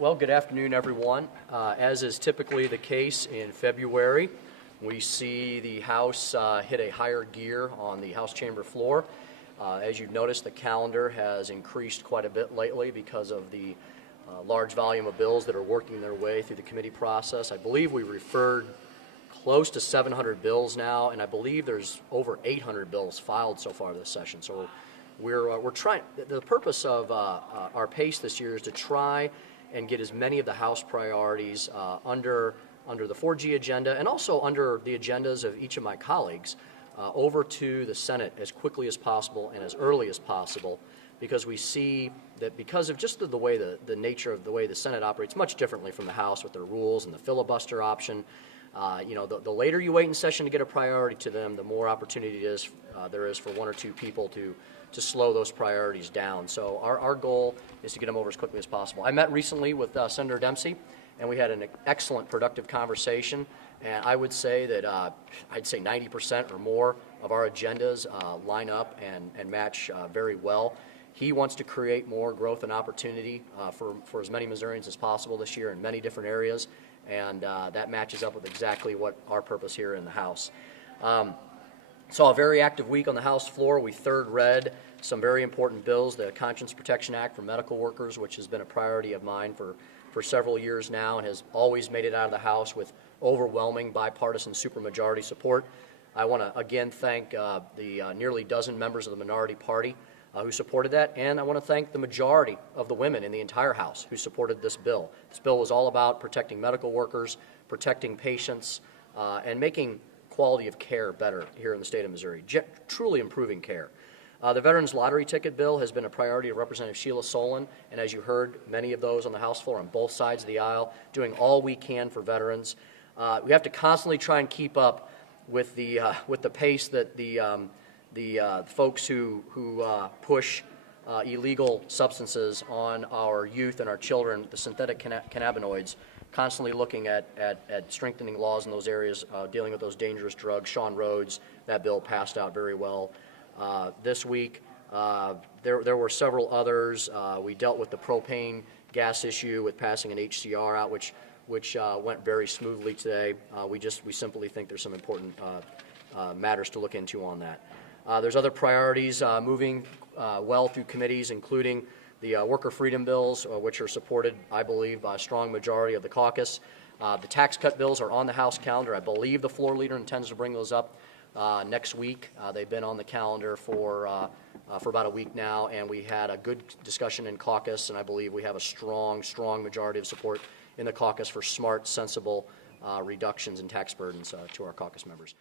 Well, good afternoon, everyone. As is typically the case in February, we see the House hit a higher gear on the House chamber floor. As you've noticed, the calendar has increased quite a bit lately because of the large volume of bills that are working their way through the committee process. I believe we referred close to 700 bills now, and I believe there's over 800 bills filed so far this session. So we're trying. The purpose of our pace this year is to try and get as many of the House priorities under the 4G agenda and also under the agendas of each of my colleagues over to the Senate as quickly as possible and as early as possible, because we see that because of just the way the nature of the way the Senate operates much differently from the House with their rules and the filibuster option. The later you wait in session to get a priority to them, the more opportunity there is for one or two people to slow those priorities down. So our goal is to get them over as quickly as possible. I met recently with Senator Dempsey, and we had an excellent, productive conversation. And I would say that I'd say 90% or more of our agendas line up and match very well. He wants to create more growth and opportunity for as many Missourians as possible this year in many different areas, and that matches up with exactly what our purpose here in the House. Saw a very active week on the House floor. We third read some very important bills, the Conscience Protection Act for medical workers, which has been a priority of mine for several years now and has always made it out of the House with overwhelming bipartisan supermajority support. I want to again thank the nearly dozen members of the minority party who supported that, and I want to thank the majority of the women in the entire House who supported this bill. This bill was all about protecting medical workers, protecting patients, and making quality of care better here in the state of Missouri, truly improving care. The Veterans Lottery Ticket Bill has been a priority of Representative Sheila Solon, and as you heard, many of those on the House floor on both sides of the aisle doing all we can for veterans. We have to constantly try and keep up with the pace that the folks who push illegal substances on our youth and our children, the synthetic cannabinoids, constantly looking at strengthening laws in those areas, dealing with those dangerous drugs. Sean Rhodes, that bill passed out very well. This week, there were several others. We dealt with the propane gas issue with passing an HCR out, which went very smoothly today. We simply think there's some important matters to look into on that. There's other priorities moving well through committees, including the worker freedom bills, which are supported, I believe, by a strong majority of the caucus. The tax cut bills are on the House calendar. I believe the floor leader intends to bring those up next week. They've been on the calendar for about a week now, and we had a good discussion in caucus, and I believe we have a strong majority of support in the caucus for smart, sensible reductions in tax burdens to our caucus members.